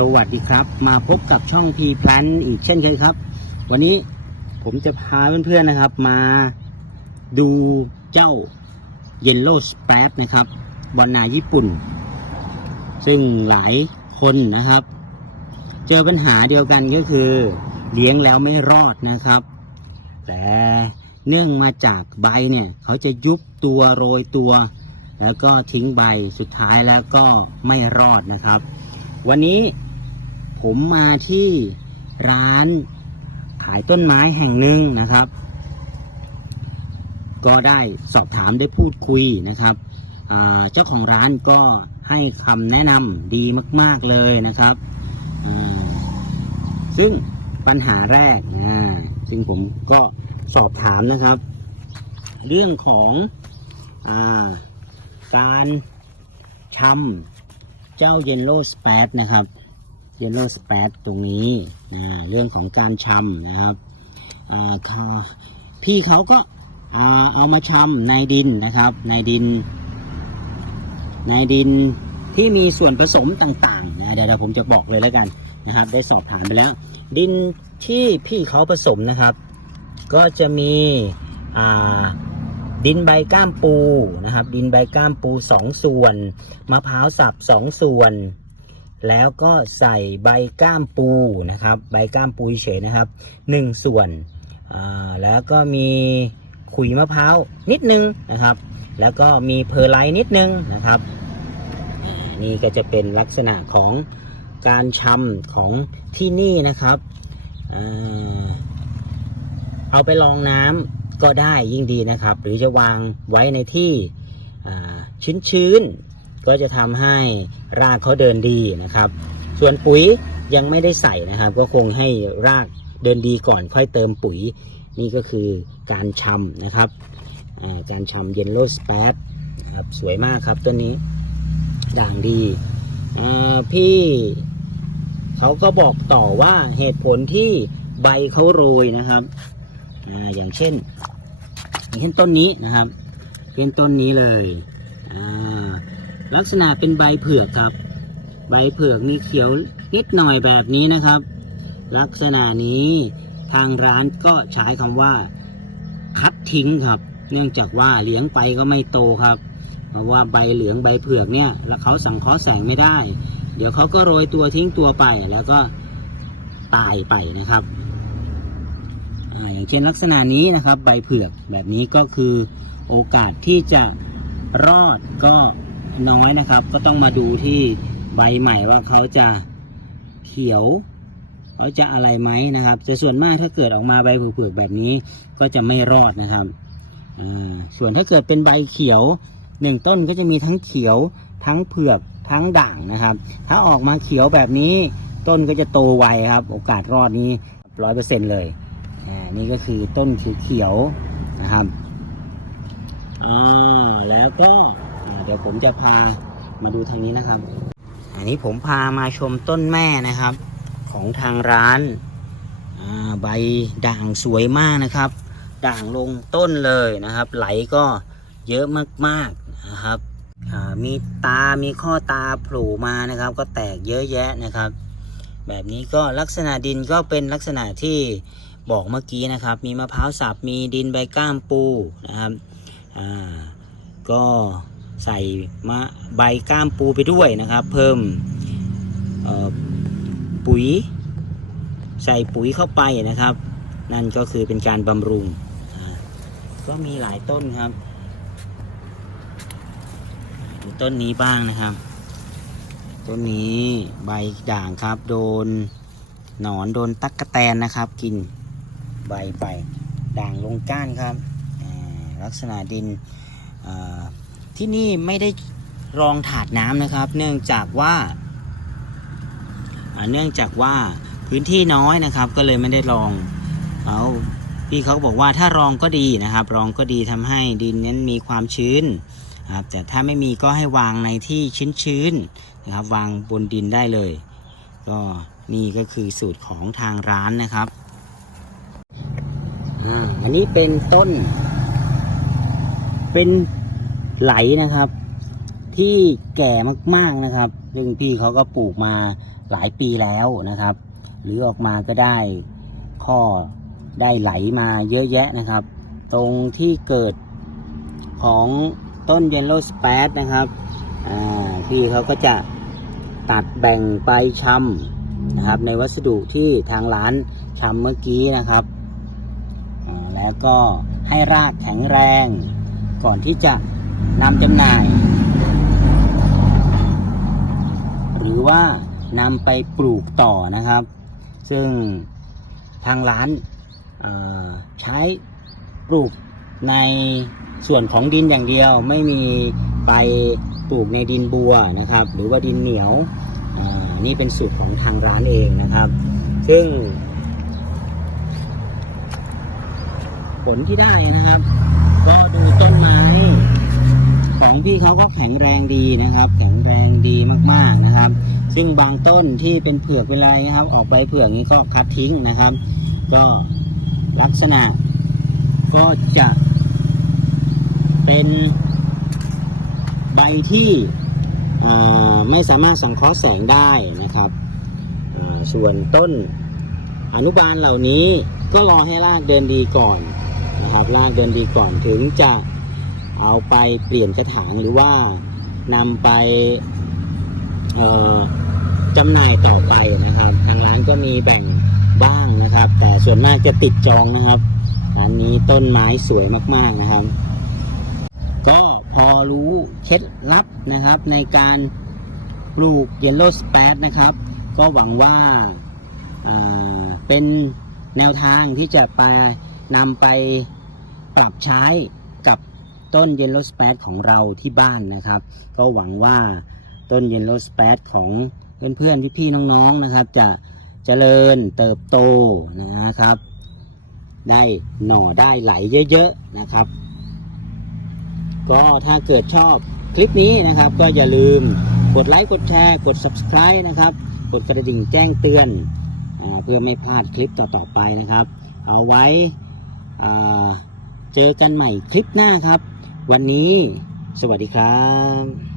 สวัสดีครับ มาพบกับช่องพีพลันอีกเช่นเคยครับ วันนี้ผมจะพาเพื่อนๆนะครับ มาดูเจ้า Yellow s p a t นะครับบอลนาญี่ปุ่น ซึ่งหลายคนนะครับ เจอปัญหาเดียวกันก็คือ เลี้ยงแล้วไม่รอดนะครับ แต่เนื่องมาจากใบเนี่ยเขาจะยุบตัวโรยตัว แล้วก็ทิ้งใบสุดท้ายแล้วก็ไม่รอดนะครับวันนี้ ผมมาที่ร้านขายต้นไม้แห่งหนึ่งนะครับ ก็ได้สอบถามได้พูดคุยนะครับเจ้าของร้านก็ให้คำแนะนำดีมาก ๆเลยนะครับ ซึ่งปัญหาแรกซึ่งผมก็สอบถามนะครับ เรื่องของอาการชำเจ้าเยนโลสเปดนะครับ เยนโลสเปดตรงนี้นะเรื่องของการชำนะครับพี่เขาก็เอามาชำในดินนะครับ ในดิน ในดินที่มีส่วนผสมต่างๆนะเดี๋ยวผมจะบอกเลยแล้วกันนะครับ ได้สอบถามไปแล้ว ดินที่พี่เขาผสมนะครับ ก็จะมีดินใบก้ามปูนะครับ ดินใบก้ามปูสองส่วนมะพร้าวสับสองส่วน แล้วก็ใส่ใบก้ามปูนะครับ ใบก้ามปูเฉยนะครับหนึ่งส่วนแล้วก็มีขุยมะพร้าวนิดนึงนะครับ แล้วก็มีเพอร์ไลท์นิดนึงนะครับ นี่ก็จะเป็นลักษณะของการชำของที่นี่นะครับเอาไปลองน้ำก็ได้ยิ่งดีนะครับ หรือจะวางไว้ในที่ชื้นชื้นๆ ก็จะทำให้รากเขาเดินดีนะครับ ส่วนปุ๋ยยังไม่ได้ใส่นะครับ ก็คงให้รากเดินดีก่อนค่อยเติมปุ๋ย นี่ก็คือการชำนะครับการชำเยนโลสเปดนะครับสวยมากครับต้นนี้ด่างดีพี่เขาก็บอกต่อว่าเหตุผลที่ใบเขาโรยนะครับออย่างเช่น อย่างเช่นต้นนี้นะครับเป็นต้นนี้เลยอ่า ลักษณะเป็นใบเผือกครับ ใบเผือกนี่เขียวนิดหน่อยแบบนี้นะครับ ลักษณะนี้ทางร้านก็ใช้คำว่า คัดทิ้งครับ เนื่องจากว่าเลี้ยงไปก็ไม่โตครับ เพราะว่าใบเหลืองใบเผือกเนี่ย แล้วเขาสังเคราะห์แสงไม่ได้ เดี๋ยวเขาก็โรยตัวทิ้งตัวไปแล้วก็ตายไปนะครับอย่างเช่นลักษณะนี้นะครับ ใบเผือกแบบนี้ก็คือโอกาสที่จะรอดก็ น้อยนะครับ ก็ต้องมาดูที่ใบใหม่ว่าเขาจะเขียวเขาจะอะไรไหมนะครับแต่ส่วนมากถ้าเกิดออกมาใบเผือกแบบนี้ก็จะไม่รอดนะครับอ่าส่วนถ้าเกิดเป็นใบเขียวหนึ่งต้นก็จะมีทั้งเขียวทั้งเผือกทั้งด่างนะครับ ถ้าออกมาเขียวแบบนี้ต้นก็จะโตไวครับ โอกาสรอดนี้ร้อยเปอร์เซ็นต์เลยอ่านี่ก็คือต้นเขียวนะครับอ่าแล้วก็ เดี๋ยวผมจะพามาดูทางนี้นะครับ อันนี้ผมพามาชมต้นแม่นะครับ ของทางร้านอ่าใบด่างสวยมากนะครับ ด่างลงต้นเลยนะครับ ไหลก็เยอะมากๆนะครับอ่ามีตา มีข้อตาโผล่มานะครับ ก็แตกเยอะแยะนะครับ แบบนี้ก็ลักษณะดินก็เป็นลักษณะที่บอกเมื่อกี้นะครับ มีมะพร้าวสับ มีดินใบก้ามปูนะครับ อ่า ก็ ใส่มะใบก้ามปูไปด้วยนะครับ เพิ่มปุ๋ย ใส่ปุ๋ยเข้าไปนะครับ นั่นก็คือเป็นการบำรุง ก็มีหลายต้นครับดูต้นนี้บ้างนะครับ ต้นนี้ใบด่างครับ โดนหนอนโดนตั๊กกะแตนนะครับ กินใบไปด่างลงก้านครับลักษณะดินอ่า ที่นี่ไม่ได้รองถาดน้ำนะครับ เนื่องจากว่า เนื่องจากว่าพื้นที่น้อยนะครับ ก็เลยไม่ได้รองเขาพี่เขาบอกว่าถ้ารองก็ดีนะครับ รองก็ดีทำให้ดินนั้นมีความชื้นครับแต่ถ้าไม่มีก็ให้วางในที่ชื้นๆนะครับ วางบนดินได้เลย ก็นี่ก็คือสูตรของทางร้านนะครับอ่าอันนี้เป็นต้น เป็น ไหลนะครับ ที่แก่มากๆนะครับซึ่งพี่เขาก็ปลูกมาหลายปีแล้วนะครับ หรือออกมาก็ได้ข้อได้ไหลมาเยอะแยะนะครับ ตรงที่เกิดของต้นเยลโล่สเปซนะครับพี่เขาก็จะตัดแบ่งไปชำนะครับ ในวัสดุที่ทางร้านชำเมื่อกี้นะครับ แล้วก็ให้รากแข็งแรง ก่อนที่จะ นำจำหน่าย หรือว่านำไปปลูกต่อนะครับ ซึ่งทางร้านใช้ปลูกในส่วนของดินอย่างเดียวไม่มีไปปลูกในดินบัวนะครับ หรือว่าดินเหนียวนี่เป็นสูตรของทางร้านเองนะครับ ซึ่ง ผลที่ได้นะครับ ก็ดูต้นไม้ พี่เขาก็แข็งแรงดีนะครับ แข็งแรงดีมากๆนะครับ ซึ่งบางต้นที่เป็นเผือกเป็นไรนะครับ ออกไปเผือกนี้ก็คัดทิ้งนะครับ ก็ลักษณะก็จะเป็นใบที่ไม่สามารถสังเคราะห์แสงได้นะครับ ส่วนต้นอนุบาลเหล่านี้ก็รอให้รากเดินดีก่อนนะครับ รากเดินดีก่อนถึงจะ เอาไปเปลี่ยนกระถางหรือว่านำไปจำหน่ายต่อไปนะครับ ทางร้านก็มีแบ่งบ้างนะครับ แต่ส่วนมากจะติดจองนะครับร้านนี้ต้นไม้สวยมากๆนะครับ ก็พอรู้เคล็ดลับนะครับในการปลูก Yellow s p a d นะครับ ก็หวังว่าอ่าเป็นแนวทางที่จะไปนำไปปรับใช้ ต้น Yellow s p a d ของเราที่บ้านนะครับ ก็หวังว่าต้น Yellow s p a d ของเพื่อนๆพี่ๆน้องๆนะครับจะเจริญเติบโตนะครับ ได้หน่อได้ไหลเยอะๆนะครับ ก็ถ้าเกิดชอบคลิปนี้นะครับ ก็อย่าลืมกดไลค์กดแชร์กด subscribe นะครับ กดกระดิ่งแจ้งเตือนอเพื่อไม่พลาดคลิปต่อๆไปนะครับ เอาไว้เจอกันใหม่คลิปหน้าครับ วันนี้ สวัสดีครับ